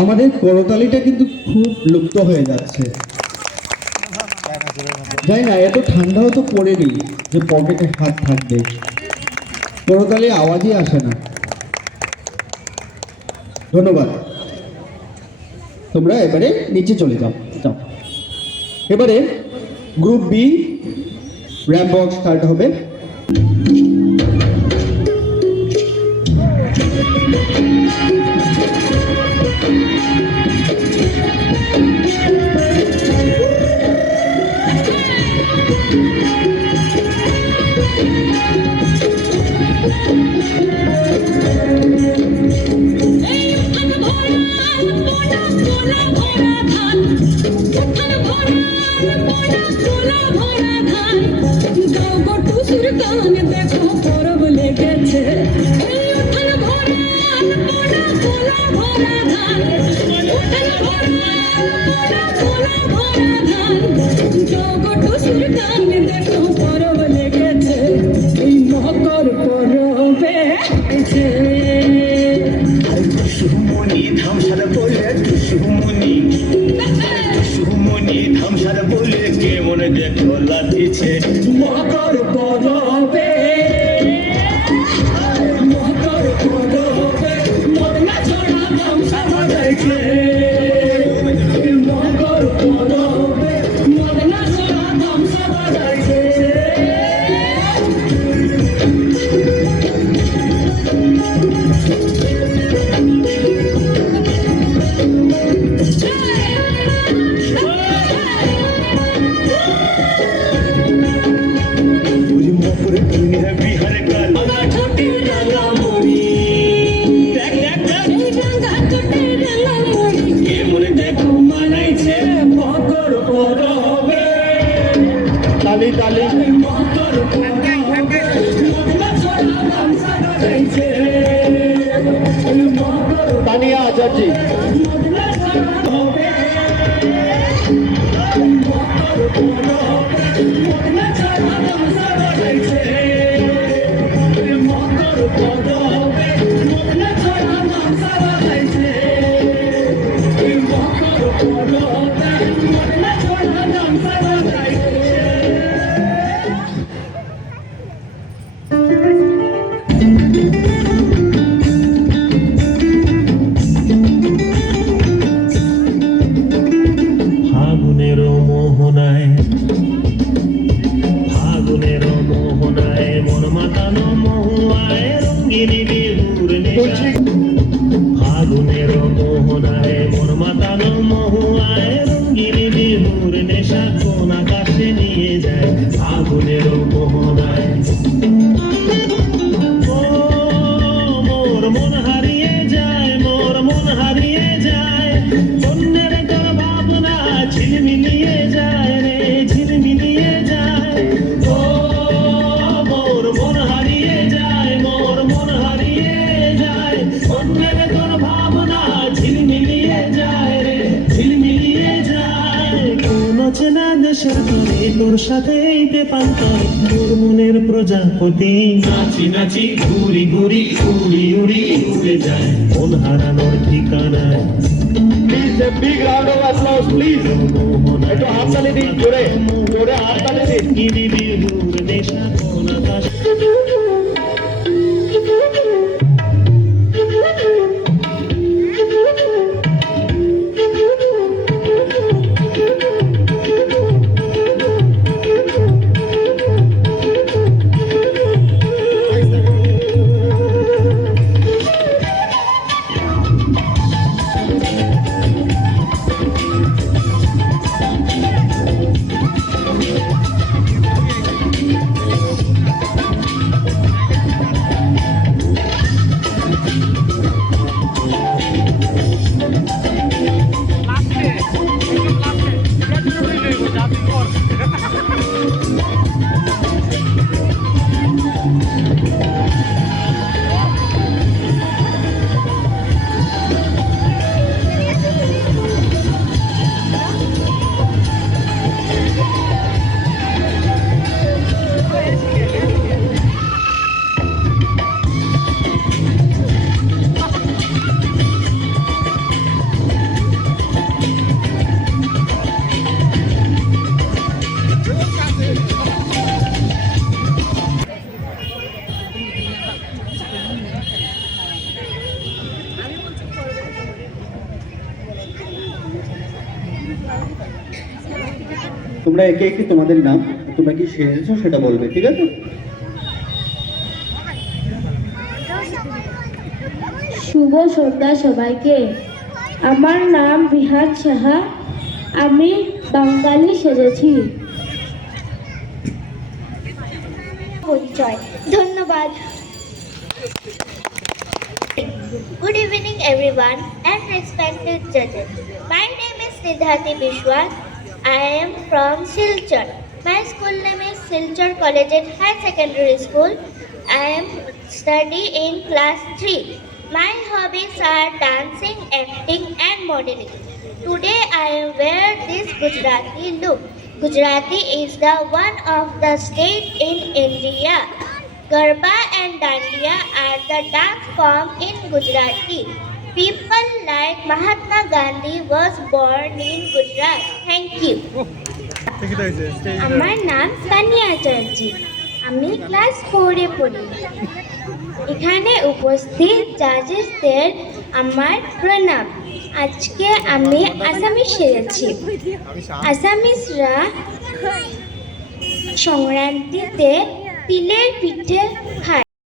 আমাদের করতালিটা কিন্তু খুব লুপ্ত হয়ে যাচ্ছে। যাই না, এত ঠান্ডাও তো পড়েনি যে পকেটে হাত থাকবে, করতালি আওয়াজই আসে না। ধন্যবাদ। তোমরা এবারে নিচে চলে যাও। এবারে group B ramp walk start হবে। तानिया आचार्य जी তোর সাথে তোর মনের প্রজাপতি নাচি নাচি ঘুরি ঘুরি উড়ি উড়ি উড়ে যায় মন হারানোর ঠিকানায়। Please a big round of applause, please. একটু হাততালি দিন, জোরে জোরে হাততালি দিন। কি দিবি দূর নেশা কোন আকাশ তোমরা একে একে তোমাদের নাম তোমরা কি সেরেছো সেটা বলবে, ঠিক আছে? শুভ সন্ধ্যা সবাইকে। আমার নাম বিহার সাহা। আমি বাঙালি সেজেছি। পরিচয়। ধন্যবাদ। Good evening everyone and respected judges. My name is Siddharthi Bishwas. I am from Silchar. My school name is Silchar Collegiate High Secondary School. I am study in class 3. My hobbies are dancing, acting and modeling. Today I wear this Gujarati look. Gujarati is the one of the state in India. Garba and Dandiya are the dance form in Gujarati. People like Mahatma Gandhi was born in Gujarat. Thank you. আমার নাম তানিয়া আচার্যি। আমি class 4-এ পড়ি। এখানে উপস্থিত জাজেসদের আমার প্রণাম। আজকে আমি আসামিস সেরেছি। আসামিসরা সংক্রান্তিতে তিলের পিঠে খায়।